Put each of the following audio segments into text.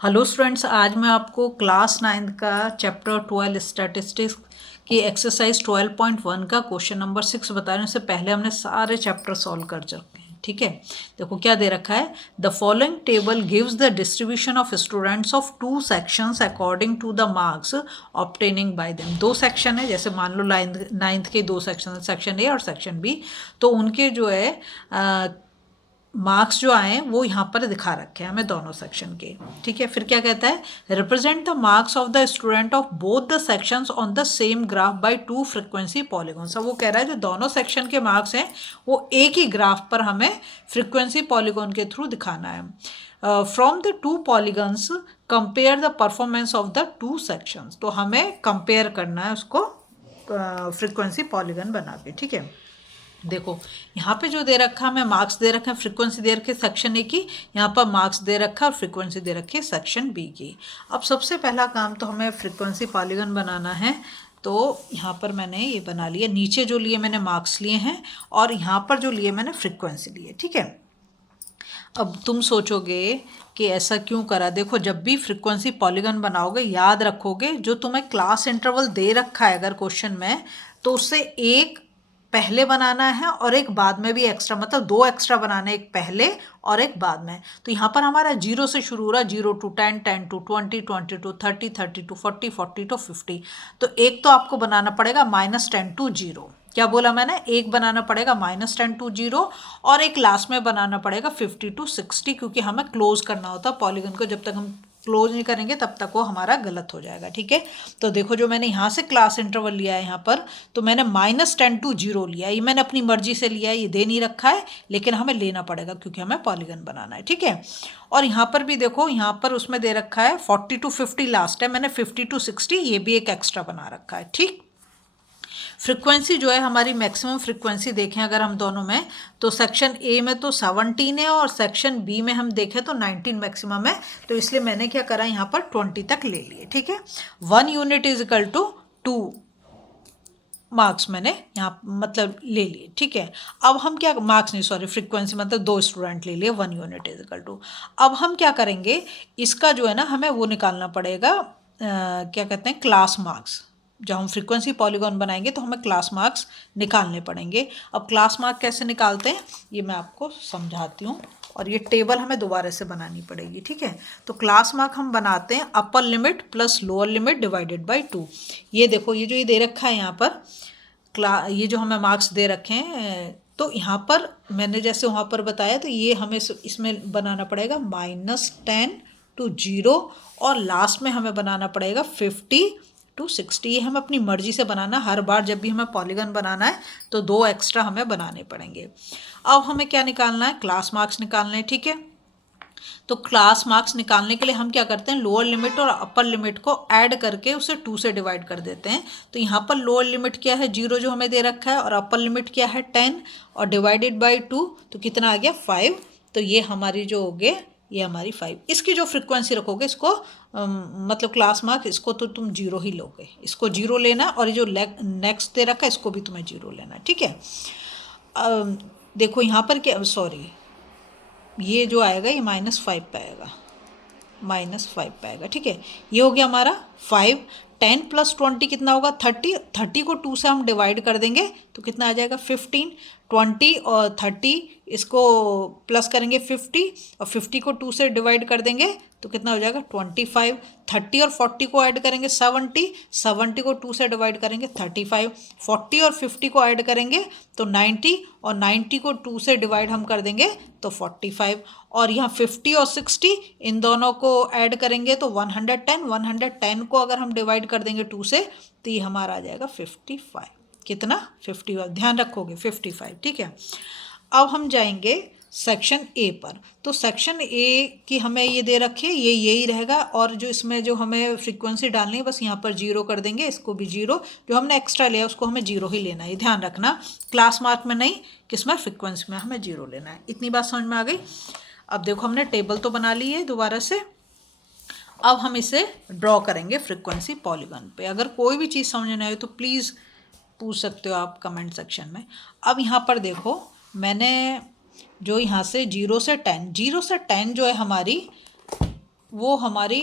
Hello students, आज मैं आपको क्लास 9 का चैप्टर 12 स्टैटिस्टिक्स की एक्सरसाइज 12.1 का क्वेश्चन नंबर 6 बता रहे हैं। उससे पहले हमने सारे चैप्टर सॉल्व कर चुके हैं। ठीक है, देखो क्या दे रखा है। The following table gives the distribution of students of 2 sections according to the marks obtaining by them. 2 section है, जैसे मान लो नाइन्थ के 2 सेक्शन, सेक्शन ए और सेक्शन बी, तो उनके जो है मार्क्स जो आए वो यहाँ पर दिखा रखे हैं हमें दोनों सेक्शन के। ठीक है, फिर क्या कहता है, represent the marks of the student of both the sections on the same graph by 2 frequency polygons. अब वो कह रहा है जो दोनों सेक्शन के मार्क्स हैं वो एक ही ग्राफ पर हमें फ्रीक्वेंसी पॉलीगॉन के थ्रू दिखाना है। From the 2 polygons compare the performance of the 2 sections. तो हमें कंपेयर करना है उसको फ्रीक्वेंसी पॉलीगॉन बना के। ठीक है, देखो यहाँ पे जो दे रखा है हमें मार्क्स दे रखे हैं, फ्रीक्वेंसी दे रखी है सेक्शन ए की, यहाँ पर मार्क्स दे रखा है और फ्रीक्वेंसी दे रखी है सेक्शन बी की। अब सबसे पहला काम तो हमें फ्रीक्वेंसी पॉलीगॉन बनाना है। तो यहाँ पर मैंने ये बना लिया, नीचे जो लिए मैंने मार्क्स लिए हैं और यहाँ पर जो लिए मैंने फ्रीक्वेंसी लिए। ठीक है, अब तुम सोचोगे कि ऐसा क्यों करा। देखो, जब भी फ्रीक्वेंसी पॉलीगॉन बनाओगे याद रखोगे जो तुम्हें क्लास इंटरवल दे रखा है अगर क्वेश्चन में, तो उससे एक पहले बनाना है और एक बाद में भी एक्स्ट्रा, मतलब 2 एक्स्ट्रा बनाने, एक पहले और एक बाद में। तो यहाँ पर हमारा 0 से शुरू हो रहा है, 0 to 10, 10 to 20, 20 to 30, 30 to 40, 40 to 50। तो एक तो आपको बनाना पड़ेगा -10 to 0। क्या बोला मैंने, एक बनाना पड़ेगा -10 to 0 और एक लास्ट में बनाना पड़ेगा 50 to 60, क्योंकि हमें क्लोज करना होता है पॉलीगॉन को। जब तक हम क्लोज नहीं करेंगे तब तक वो हमारा गलत हो जाएगा। ठीक है, तो देखो जो मैंने यहाँ से क्लास इंटरवल लिया है यहाँ पर, तो मैंने -10 to 0 लिया। ये मैंने अपनी मर्जी से लिया है, ये दे नहीं रखा है, लेकिन हमें लेना पड़ेगा क्योंकि हमें पॉलीगॉन बनाना है। ठीक है, और यहाँ पर भी देखो, यहाँ पर उसमें दे रखा है 40 to 50 लास्ट है, मैंने 50 to 60 ये भी एक एक्स्ट्रा बना रखा है। ठीक, फ्रीक्वेंसी जो है हमारी मैक्सिमम फ्रीक्वेंसी देखें अगर हम दोनों में, तो सेक्शन ए में तो 17 है और सेक्शन बी में हम देखें तो 19 मैक्सिमम है। तो इसलिए मैंने क्या करा, यहाँ पर 20 तक ले लिए। ठीक है, 1 unit is equal to 2 marks मैंने यहाँ मतलब ले लिए। ठीक है, अब हम क्या, मार्क्स नहीं सॉरी, फ्रीक्वेंसी मतलब 2 स्टूडेंट ले लिए, 1 यूनिट इज इक्वल टू। अब हम क्या करेंगे, इसका जो है ना हमें वो निकालना पड़ेगा, क्या कहते हैं, क्लास मार्क्स। जब हम फ्रीक्वेंसी पॉलीगॉन बनाएंगे तो हमें क्लास मार्क्स निकालने पड़ेंगे। अब क्लास मार्क कैसे निकालते हैं ये मैं आपको समझाती हूँ, और ये टेबल हमें दोबारा से बनानी पड़ेगी। ठीक है, तो क्लास मार्क हम बनाते हैं upper limit plus lower limit divided by 2। ये देखो, ये जो ये दे रखा है यहाँ पर ये जो हमें मार्क्स दे रखे हैं, तो यहाँ पर मैंने जैसे वहाँ पर बताया, तो ये हमें इसमें बनाना पड़ेगा -10 to 0 और लास्ट में हमें बनाना पड़ेगा 50 to 60। ये हम अपनी मर्जी से बनाना, हर बार जब भी हमें पॉलीगॉन बनाना है तो 2 एक्स्ट्रा हमें बनाने पड़ेंगे। अब हमें क्या निकालना है, क्लास मार्क्स निकालने हैं। ठीक है, तो क्लास मार्क्स निकालने के लिए हम क्या करते हैं, लोअर लिमिट और अपर लिमिट को ऐड करके उसे 2 से डिवाइड कर देते हैं। तो यहाँ पर लोअर लिमिट क्या है, 0 जो हमें दे रखा है, और अपर लिमिट क्या है 10, और डिवाइडेड बाय 2 तो कितना आ गया 5। तो ये हमारी जो हो गए, ये हमारी 5। इसकी जो फ्रीक्वेंसी रखोगे इसको मतलब क्लास मार्क, इसको तो तुम 0 ही लोगे, इसको 0 लेना, और ये जो नेक्स्ट दे रखा है इसको भी तुम्हें 0 लेना। ठीक है, देखो यहाँ पर क्या, सॉरी, ये जो आएगा ये -5 पे आएगा, -5 पे आएगा। ठीक है, ये हो गया हमारा 5। 10 + 20 कितना होगा 30। 30 को 2 से हम डिवाइड कर देंगे तो कितना आ जाएगा 15। 20 और 30 इसको प्लस करेंगे 50, और 50 को 2 से डिवाइड कर देंगे तो कितना हो जाएगा 25। 30 और 40 को ऐड करेंगे 70, 70 को 2 से डिवाइड करेंगे 35, 40 और 50 को ऐड करेंगे तो 90, और 90 को 2 से डिवाइड हम कर देंगे तो 45, और यहाँ 50 और 60 इन दोनों को ऐड करेंगे तो 110। 110 को अगर हम डिवाइड कर देंगे 2 से तो ये हमारा आ जाएगा 55। कितना 55, ध्यान रखोगे 55। ठीक है, अब हम जाएंगे सेक्शन ए पर। तो सेक्शन ए की हमें ये दे रखे, ये यही रहेगा, और जो इसमें जो हमें फ्रीक्वेंसी डालनी है बस यहाँ पर 0 कर देंगे, इसको भी 0, जो हमने एक्स्ट्रा लिया उसको हमें 0 ही लेना है। ध्यान रखना, क्लास मार्क में नहीं, किसमें, फ्रीक्वेंसी में हमें 0 लेना है। इतनी बात समझ में आ गई। अब देखो हमने टेबल तो बना ली है दोबारा से, अब हम इसे ड्रॉ करेंगे फ्रीक्वेंसी पॉलीगॉन पे। अगर कोई भी चीज़ समझ नहीं आए तो प्लीज़ पूछ सकते हो आप कमेंट सेक्शन में। अब यहाँ पर देखो, मैंने जो यहाँ से 0 से 10 जो है हमारी वो हमारी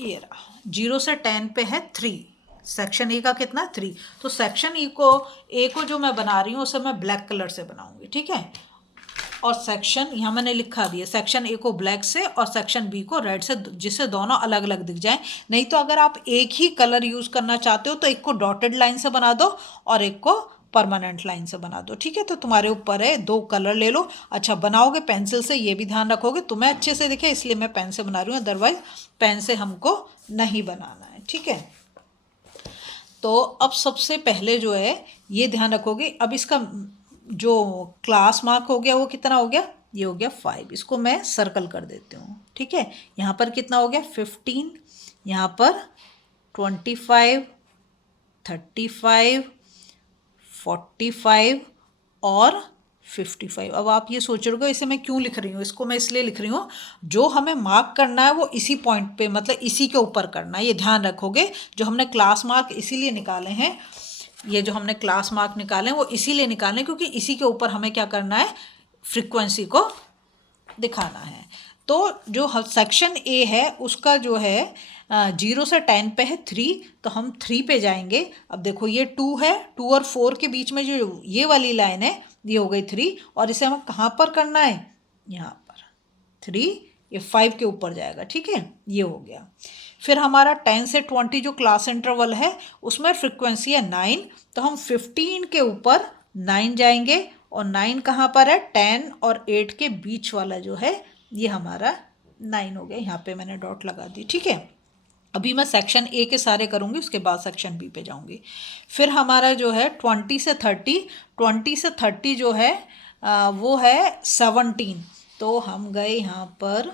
ये रहा, 0 से 10 पे है 3, सेक्शन ए का कितना 3। तो सेक्शन ए को जो मैं बना रही हूँ उसे मैं ब्लैक कलर से बनाऊंगी, ठीक है। और सेक्शन यहाँ मैंने लिखा भी है, सेक्शन ए को ब्लैक से और सेक्शन बी को रेड से, जिससे दोनों अलग अलग दिख जाएं। नहीं तो अगर आप एक ही कलर यूज़ करना चाहते हो तो एक को डॉटेड लाइन से बना दो और एक को परमानेंट लाइन से बना दो, ठीक है। तो तुम्हारे ऊपर है, 2 कलर ले लो। अच्छा, बनाओगे पेंसिल से, ये भी ध्यान रखोगे तुम्हें अच्छे से दिखे, इसलिए मैं पेन से बना रही हूँ, अदरवाइज पेन से हमको नहीं बनाना है, ठीक है। तो अब सबसे पहले जो है ये ध्यान रखोगे, अब इसका जो क्लास मार्क हो गया वो कितना हो गया, ये हो गया 5। इसको मैं सर्कल कर देती हूँ, ठीक है। यहाँ पर कितना हो गया 15, यहाँ पर 25, 35, 45 और 55। अब आप ये सोच रहे हो इसे मैं क्यों लिख रही हूँ, इसको मैं इसलिए लिख रही हूँ जो हमें मार्क करना है वो इसी पॉइंट पे, मतलब इसी के ऊपर करना है, ये ध्यान रखोगे। जो हमने क्लास मार्क इसीलिए निकाले हैं, ये जो हमने क्लास मार्क निकाले हैं वो इसीलिए निकाले हैं क्योंकि इसी के ऊपर हमें क्या करना है, फ्रीक्वेंसी को दिखाना है। तो जो सेक्शन ए है उसका जो है 0 से 10 पे है 3, तो हम 3 पे जाएंगे। अब देखो ये 2 है, 2 और 4 के बीच में जो ये वाली लाइन है ये हो गई 3, और इसे हमें कहाँ पर करना है, यहाँ पर 3, ये 5 के ऊपर जाएगा, ठीक है, ये हो गया। फिर हमारा 10 से 20 जो क्लास इंटरवल है उसमें फ्रिक्वेंसी है 9, तो हम 15 के ऊपर 9 जाएंगे, और 9 कहाँ पर है, 10 और 8 के बीच वाला जो है ये हमारा 9 हो गया। यहाँ पे मैंने डॉट लगा दी, ठीक है। अभी मैं सेक्शन ए के सारे करूँगी, उसके बाद सेक्शन बी पे जाऊँगी। फिर हमारा जो है 20 से 30 जो है वो है 17, तो हम गए यहाँ पर,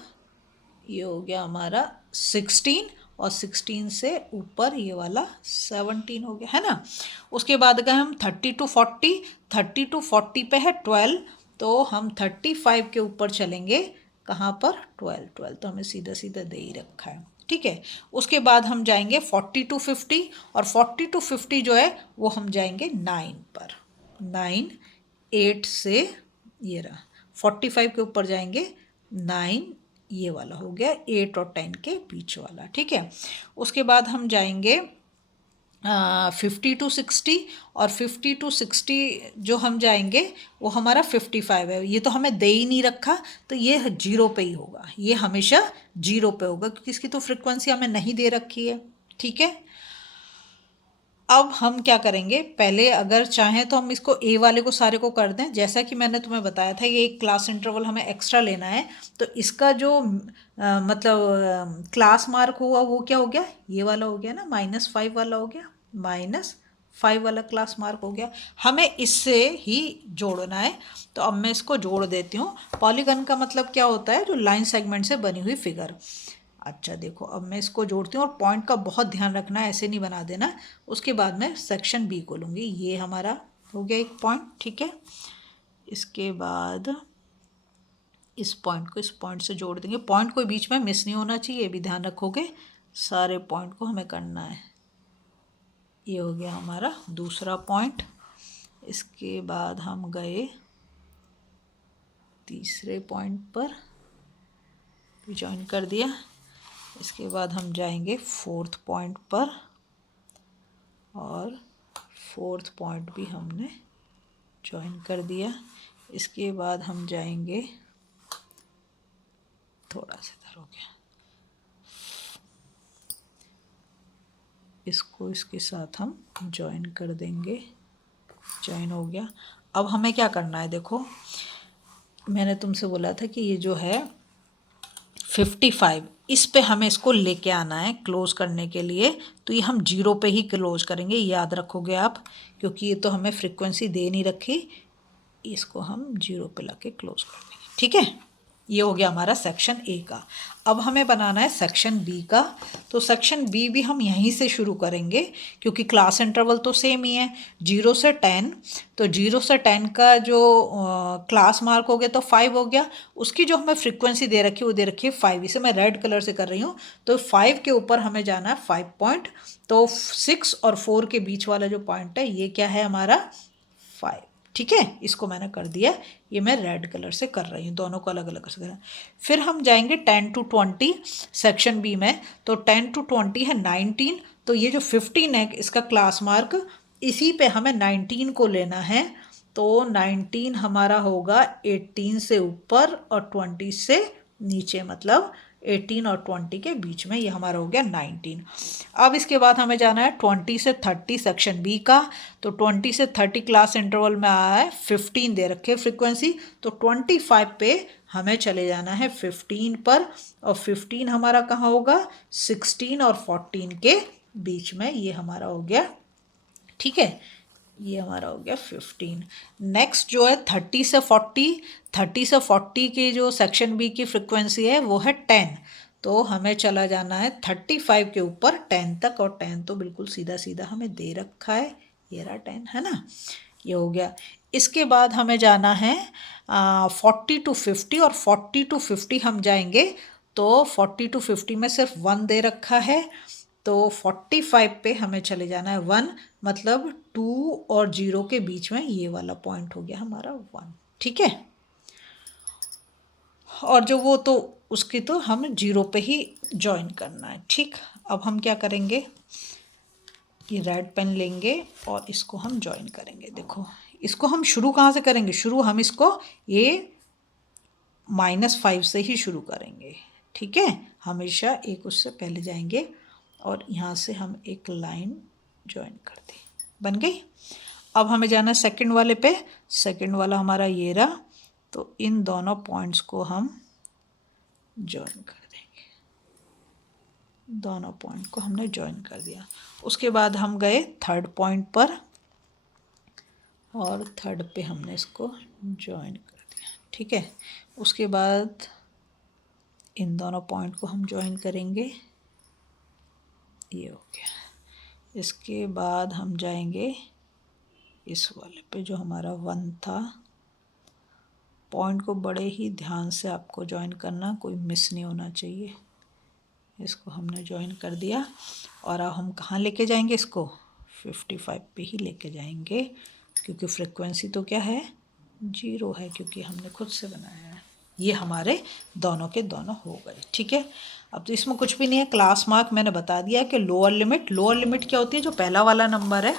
ये हो गया हमारा 16, और 16 से ऊपर ये वाला 17 हो गया, है ना। उसके बाद गए हम 30 to 40 पे है 12, तो हम 35 के ऊपर चलेंगे, कहाँ पर 12, तो हमें सीधा सीधा दे ही रखा है, ठीक है। उसके बाद हम जाएंगे 40 to 50, और 40 to 50 जो है वो हम जाएंगे 9 पर, 9, 8 से ये रहा 45 के ऊपर जाएंगे 9, ये वाला हो गया 8 और 10 के बीच वाला, ठीक है। उसके बाद हम जाएंगे 50 to 60, और 50 to 60 जो हम जाएंगे वो हमारा 55 है, ये तो हमें दे ही नहीं रखा, तो ये 0 पे ही होगा, ये हमेशा 0 पे होगा क्योंकि इसकी तो फ्रिक्वेंसी हमें नहीं दे रखी है, ठीक है। अब हम क्या करेंगे, पहले अगर चाहें तो हम इसको ए वाले को सारे को कर दें, जैसा कि मैंने तुम्हें बताया था ये एक क्लास इंटरवल हमें एक्स्ट्रा लेना है, तो इसका जो मतलब क्लास मार्क हुआ वो क्या हो गया, ये वाला हो गया ना, -5 वाला हो गया, -5 वाला क्लास मार्क हो गया। हमें इससे ही जोड़ना है, तो अब मैं इसको जोड़ देती हूँ। पॉलीगन का मतलब क्या होता है, जो लाइन सेगमेंट से बनी हुई फिगर। अच्छा देखो, अब मैं इसको जोड़ती हूँ, और पॉइंट का बहुत ध्यान रखना है, ऐसे नहीं बना देना। उसके बाद मैं सेक्शन बी को लूँगी, ये हमारा हो गया एक पॉइंट, ठीक है। इसके बाद इस पॉइंट को इस पॉइंट से जोड़ देंगे, पॉइंट कोई बीच में मिस नहीं होना चाहिए, ये भी ध्यान रखोगे, सारे पॉइंट को हमें करना है। ये हो गया हमारा दूसरा पॉइंट। इसके बाद हम गए तीसरे पॉइंट पर, ज्वाइन कर दिया। इसके बाद हम जाएंगे 4th पॉइंट पर, और 4th पॉइंट भी हमने ज्वाइन कर दिया। इसके बाद हम जाएंगे, थोड़ा सा इधर हो गया, इसको इसके साथ हम ज्वाइन कर देंगे, ज्वाइन हो गया। अब हमें क्या करना है, देखो मैंने तुमसे बोला था कि ये जो है 55, इस पे हमें इसको लेके आना है क्लोज करने के लिए, तो ये हम 0 पे ही क्लोज करेंगे, याद रखोगे आप, क्योंकि ये तो हमें फ्रीक्वेंसी दे नहीं रखी, इसको हम 0 पे ला के क्लोज कर देंगे, ठीक है। ये हो गया हमारा सेक्शन ए का। अब हमें बनाना है सेक्शन बी का, तो सेक्शन बी भी हम यहीं से शुरू करेंगे क्योंकि क्लास इंटरवल तो सेम ही है, 0 से 10, तो 0 से 10 का जो क्लास मार्क हो गया तो 5 हो गया, उसकी जो हमें फ्रीक्वेंसी दे रखी है वो दे रखी है 5, इसे मैं रेड कलर से कर रही हूँ, तो 5 के ऊपर हमें जाना है 5 पॉइंट, तो 6 और 4 के बीच वाला जो पॉइंट है ये क्या है हमारा 5, ठीक है, इसको मैंने कर दिया, ये मैं रेड कलर से कर रही हूँ, दोनों को अलग अलग से करें। फिर हम जाएंगे 10 to 20 सेक्शन बी में। तो 10 to 20 है 19, तो ये जो 15 है इसका क्लास मार्क, इसी पे हमें 19 को लेना है। तो 19 हमारा होगा 18 से ऊपर और 20 से नीचे, मतलब 18 और 20 के बीच में, ये हमारा हो गया 19। अब इसके बाद हमें जाना है 20 से 30 सेक्शन बी का। तो 20 से 30 क्लास इंटरवल में आया है 15 दे रखे फ्रीक्वेंसी, तो 25 पे हमें चले जाना है 15 पर, और 15 हमारा कहाँ होगा, 16 और 14 के बीच में, ये हमारा हो गया। ठीक है, ये हमारा हो गया 15। नेक्स्ट जो है 30 से 40, 30 से 40 की जो सेक्शन बी की फ्रिक्वेंसी है वो है 10। तो हमें चला जाना है 35 के ऊपर 10 तक, और 10 तो बिल्कुल सीधा सीधा हमें दे रखा है, ये रहा 10, है ना, ये हो गया। इसके बाद हमें जाना है 40 to 50, और 40 to 50 हम जाएंगे तो 40 to 50 में सिर्फ 1 दे रखा है, तो 45 पे हमें चले जाना है 1, मतलब 2 और 0 के बीच में ये वाला पॉइंट हो गया हमारा 1। ठीक है, और जो वो तो उसकी तो हम 0 पे ही ज्वाइन करना है। ठीक, अब हम क्या करेंगे, ये रेड पेन लेंगे और इसको हम ज्वाइन करेंगे। देखो, इसको हम शुरू कहाँ से करेंगे, शुरू हम इसको ये -5 से ही शुरू करेंगे। ठीक है, हमेशा एक उससे पहले जाएंगे और यहाँ से हम एक लाइन ज्वाइन कर दी, बन गई। अब हमें जाना है सेकंड वाले पे, सेकंड वाला हमारा ये रहा, तो इन दोनों पॉइंट्स को हम ज्वाइन कर देंगे, दोनों पॉइंट को हमने ज्वाइन कर दिया। उसके बाद हम गए थर्ड पॉइंट पर, और थर्ड पे हमने इसको ज्वाइन कर दिया। ठीक है, उसके बाद इन दोनों पॉइंट को हम ज्वाइन करेंगे, ये हो गया। इसके बाद हम जाएंगे इस वाले पे जो हमारा 1 था, पॉइंट को बड़े ही ध्यान से आपको ज्वाइन करना, कोई मिस नहीं होना चाहिए। इसको हमने ज्वाइन कर दिया, और अब हम कहाँ लेके जाएंगे इसको, 55 पे ही लेके जाएंगे, क्योंकि फ्रिक्वेंसी तो क्या है, 0 है, क्योंकि हमने खुद से बनाया है। ये हमारे दोनों के दोनों हो गए। ठीक है, अब तो इसमें कुछ भी नहीं है, क्लास मार्क मैंने बता दिया कि लोअर लिमिट, लोअर लिमिट क्या होती है, जो पहला वाला नंबर है,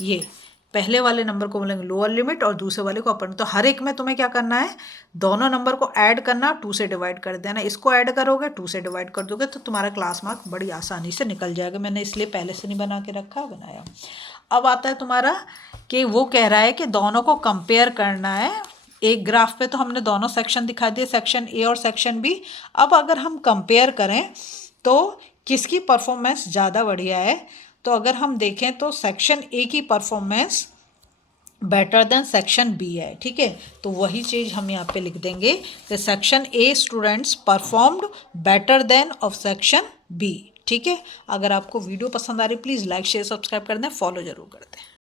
ये पहले वाले नंबर को बोलेंगे लोअर लिमिट और दूसरे वाले को अपर। तो हर एक में तुम्हें क्या करना है, दोनों नंबर को ऐड करना, 2 से डिवाइड कर देना। इसको ऐड करोगे, 2 से डिवाइड कर दोगे, तो तुम्हारा क्लास मार्क बड़ी आसानी से निकल जाएगा। मैंने इसलिए पहले से नहीं बना के रखा, बनाया। अब आता है तुम्हारा कि वो कह रहा है कि दोनों को कंपेयर करना है। एक ग्राफ पे तो हमने दोनों सेक्शन दिखा दिए, सेक्शन ए और सेक्शन बी। अब अगर हम कंपेयर करें तो किसकी परफॉर्मेंस ज़्यादा बढ़िया है, तो अगर हम देखें तो सेक्शन ए की performance better than section B है। ठीक है, तो वही चीज़ हम यहाँ पे लिख देंगे कि section A students performed better than of section B. ठीक है, अगर आपको वीडियो पसंद आ रही प्लीज़ लाइक शेयर सब्सक्राइब कर दें, फॉलो जरूर कर दें।